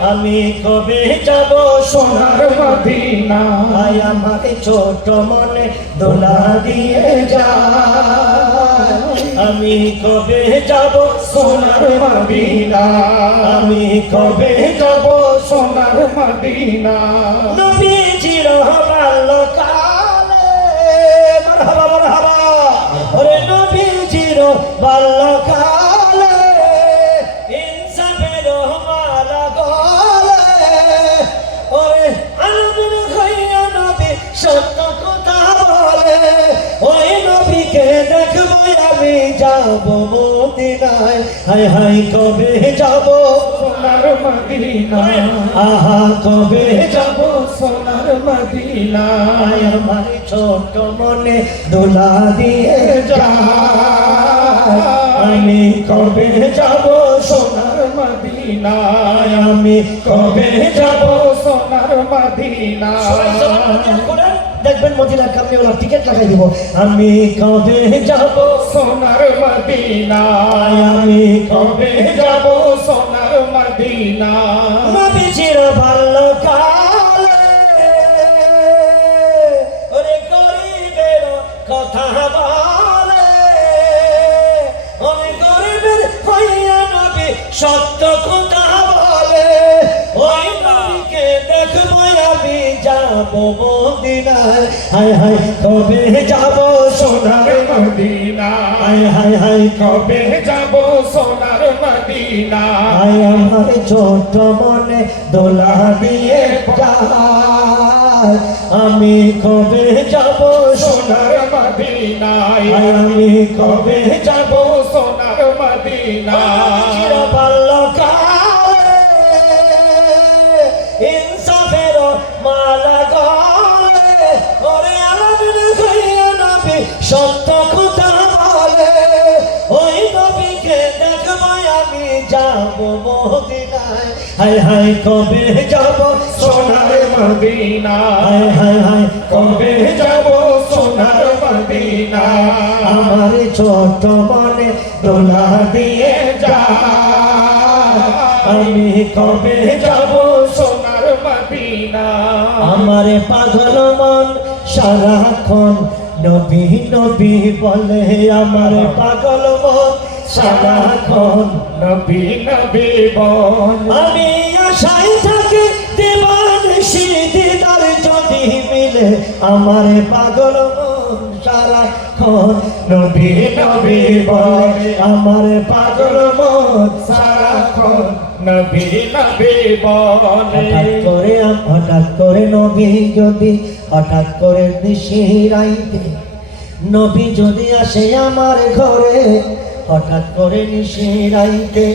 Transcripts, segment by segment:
আমি কবে যাব সোনার মদিনা। আয় আমার ছোট মনে দোলা দিয়ে যা। আমি কবে যাব সোনার মদিনা। আমি কবে যাব সোনার মদিনা। নবীজির বাল্যকালে যাব মদিনায়? হাই হাই কবে যাব? সোনার মদিনা আহা কবে যাব? সোনার মদিনা আয় আমার ছোট মনে দোলা দিয়ে যায়। আমি কবে যাব? সোনার মদিনা আমি কবে যাব? সোনার মদিনা। দেখবেন মদিনার টিকিট লাগাই দিব। আমি কবে যাব? সোনার মদিনা। আমি কবে যাব? সোনার মদিনা। নবীজির ভাল্যকালে ওরে গরিবের কথা বলে। ওরে গরিবের হইয়া নবী সত্য কথা যাব মদিনায়। হায় হায় কবে যাব সোনার সোনার মদিনা হায় হায় হায় কবে যাব সোনার মদিনা আয় আমার ছোট মনে দোলা দিয়ে আমি কবে যাব সোনার মদিনায়? আমি কবে যাব সোনার মদিনা হায় হায় কবে যাব সোনার মদিনা? হায় হায় হায় কবে যাব সোনার মদিনা? আমার ছোট মনে দোলা দিয়ে যায় আমি কবে যাব সোনার মদিনা? আমার পাগল মন সারাক্ষণ নবী নবী বলে আমার পাগল মন সারাক্ষণ নবী নবী বল। আমি আশায় থাকি দেবান দিদার যদি মিলে আমার পাগল সারাক্ষণ নবী নবী বল। আমার পাগল মন সারাক্ষণ নবী নবী হঠাৎ বলে করে হঠাৎ করে নবী যদি হঠাৎ করে নিশিরাইতে নবী যদি আসে আমার ঘরে হঠাৎ করে নিশিরাইতে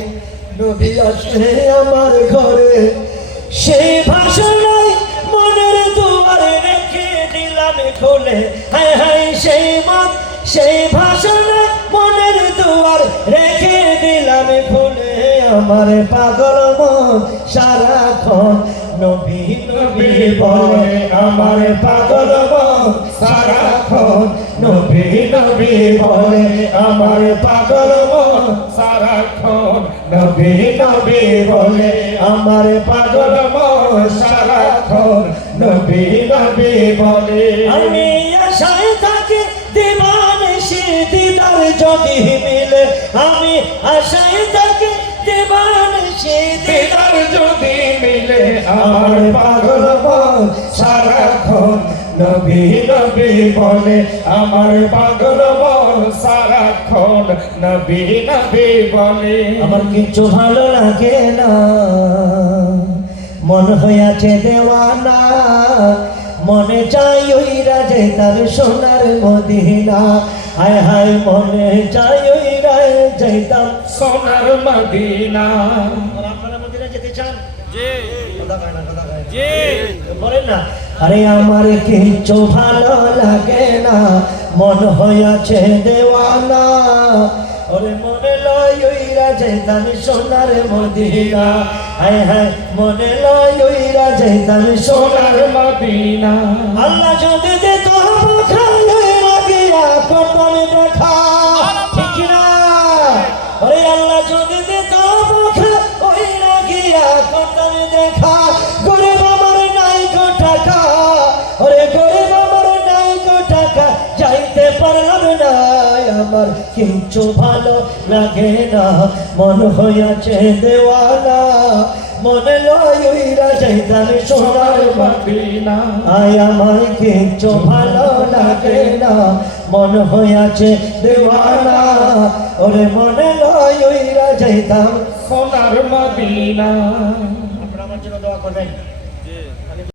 নবী আসে আমার ঘরে। সেই ভাষণায় মনের দুয়ারে রেখে দিলাম খুলে। হায় হায় সেই মন, সেই ভাষণায় মনের দুয়ার রেখে দিলাম খুলে। আমার পাগল মন সারাক্ষণ নবী নবী বলে, আমার পাগল মন সারাক্ষণ নবী নবী বলে আমার পাগল মন সারাক্ষণ নবী নবী বলে আমার পাগল মন সারাক্ষণ নবী নবী বলে। আমি আশায় থাকি দিবানিশি দিদার যদি মিলে আমি আশায় থাকি দিবানিশি দিদার যদি মিলে। আমার পাগল মন সারাক্ষণ নবী নবী বলে আমার পাগল মন সারাক্ষণ। নবী নবী বলে আমার কিছু ভালো লাগে না। মন হইয়াছে দেওয়ানা। মনে চাই ওই রাজে তার সোনার মদিনা। হায় হায় মনে চাই ওই রায় যাইতাম সোনার মদিনা যেতে চান জি কথা কয় না কথা কয় না। জি বলেন না আরে আমার কিচ্ছু ভালো লাগে না? মন হইয়াছে দেওয়ানা। ওরে মনে লয় ওইরা যেতাম সোনার মদিনা। হায় হায় মনে লয় ওইরা যেতাম সোনার সোনার মদিনা। আল্লাহ যদি আমার কিচ্ছু ভালো লাগে না। মন হইয়াছে দেওয়ানা। মনে লয় উইরা সোনার মদিনা আয় আমার কিচ্ছু ভালো লাগে না। মন হইয়াছে দেওয়ানা। ওরে মনে লয় উইরা যাইতাম সোনার মদিনা আপনারা আমার জন্য দোয়া করবেন।